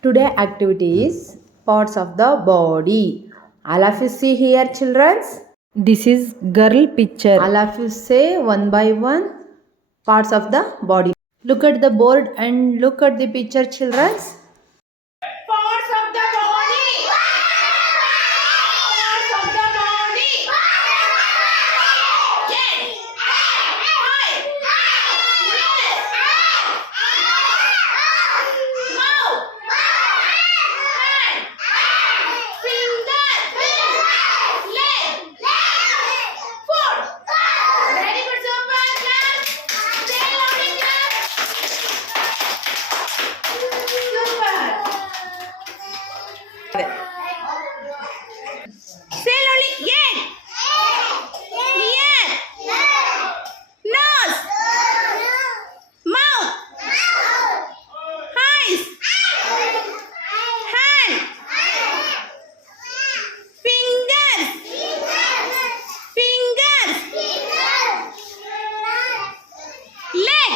Today activity is parts of the body. All of you see here, children. This is girl picture. All of you say one by one parts of the body. Look at the board and look at the picture, children. Parts of the body. Parts of the body. Head. Eye. Nose. Mouth. Hand. Finger. Leg. Foot. Very good, super. Clap. Stay loudly, clap. Super. Say only head, ear, nose, mouth, eyes, hand, fingers, leg.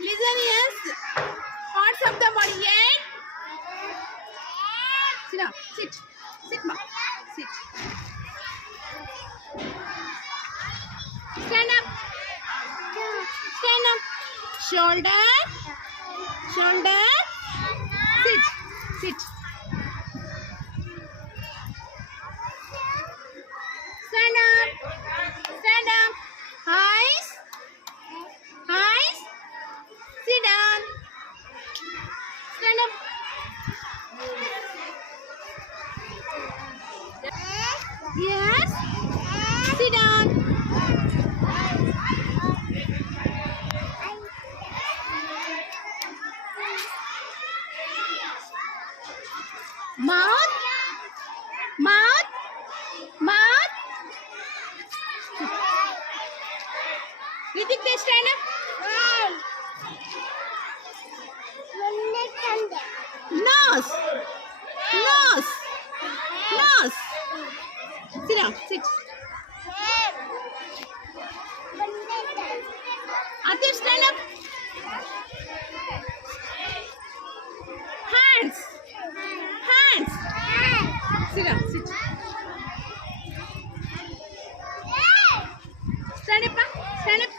Listen, yes. Parts of the body. Head. Sit down. Sit. Sit, ma. Sit. Stand up. Stand up. Shoulder. Shoulder. Sit. Sit. Stand up. Stand up. Eyes. Eyes. Sit down. Stand up. Yes. Sit down. Mouth. Mouth. Mouth. Ritik, stand up. Nose. Nose. Nose. Sit down. Sit. Atif, stand up. Hands. Hands. Sit down. Sit. Stand up. Stand up.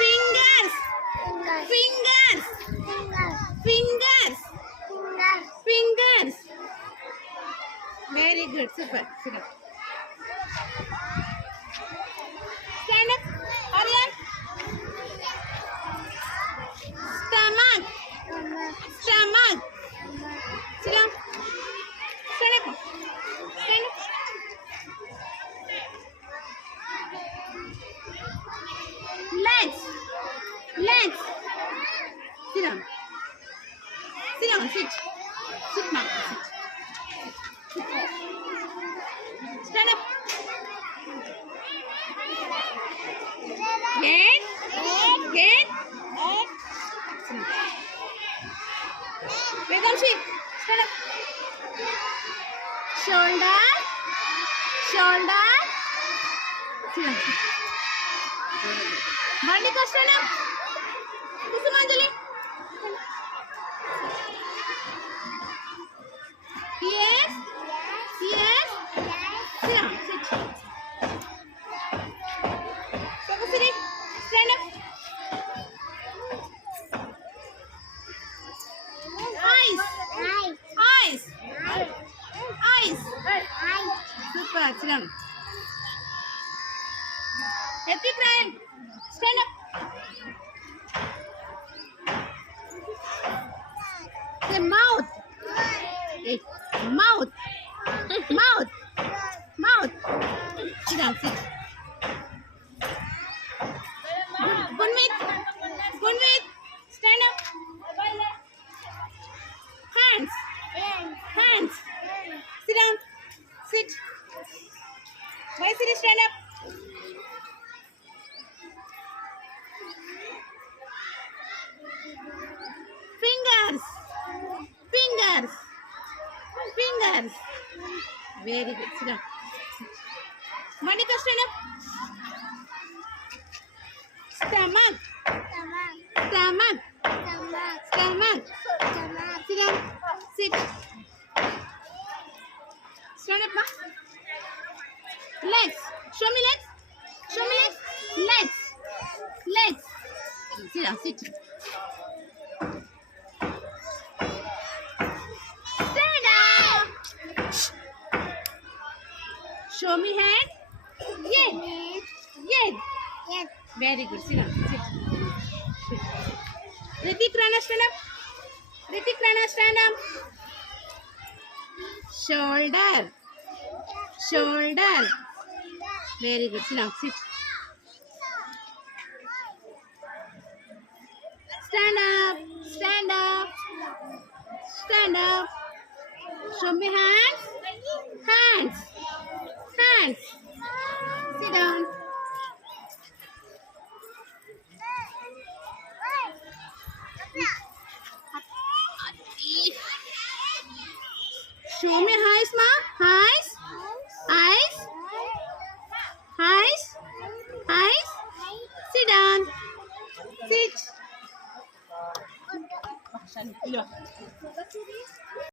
Fingers. Fingers. Fingers. Fingers. Very good. Super. Sit up. Stand up. Hurry up. Stomach. Stomach. Sit down. Stand up. Stand up. Legs. Legs. Sit down. Sit down. Sit. Sit, ma'am. Sit. Stand up. Head. Head. Vegamshi. Stand up. Shoulder. Shoulder. Sit down. Bhandika, stand up. Kusumanjali. Yes. Yes. Sit down. Sit. Siri, stand up. Eyes. Eyes. Eyes. Super. Sit down. Happy Ryan. Stand up. Say mouth. Hey, mouth. Mouth. Mouth. Sit down. Sit. Gunmit. Gunmit. Stand up. Hands. Hands. Sit down. Sit. Why Siri, stand up. Fingers. Fingers. Fingers. Very good. Sit down. Monica, stand up. Stomach. Stomach. Stomach. Sit down. Sit. Stand up, ma. Legs. Show me legs. Show me legs. Legs. Legs. Sit down. Sit. Stand up. Show me hand. Yay. Yay. Very good. Sit down. Sit. Ritik Rana, stand up. Ritik Rana, stand up. Shoulder. Shoulder. Very good. Sit down. Sit. Stand up. Stand up. Stand up. Show me hands. Hands. Hands. Sit down. Show me eyes, ma. Eyes. Eyes. Eyes. Eyes. Sit down. Sit.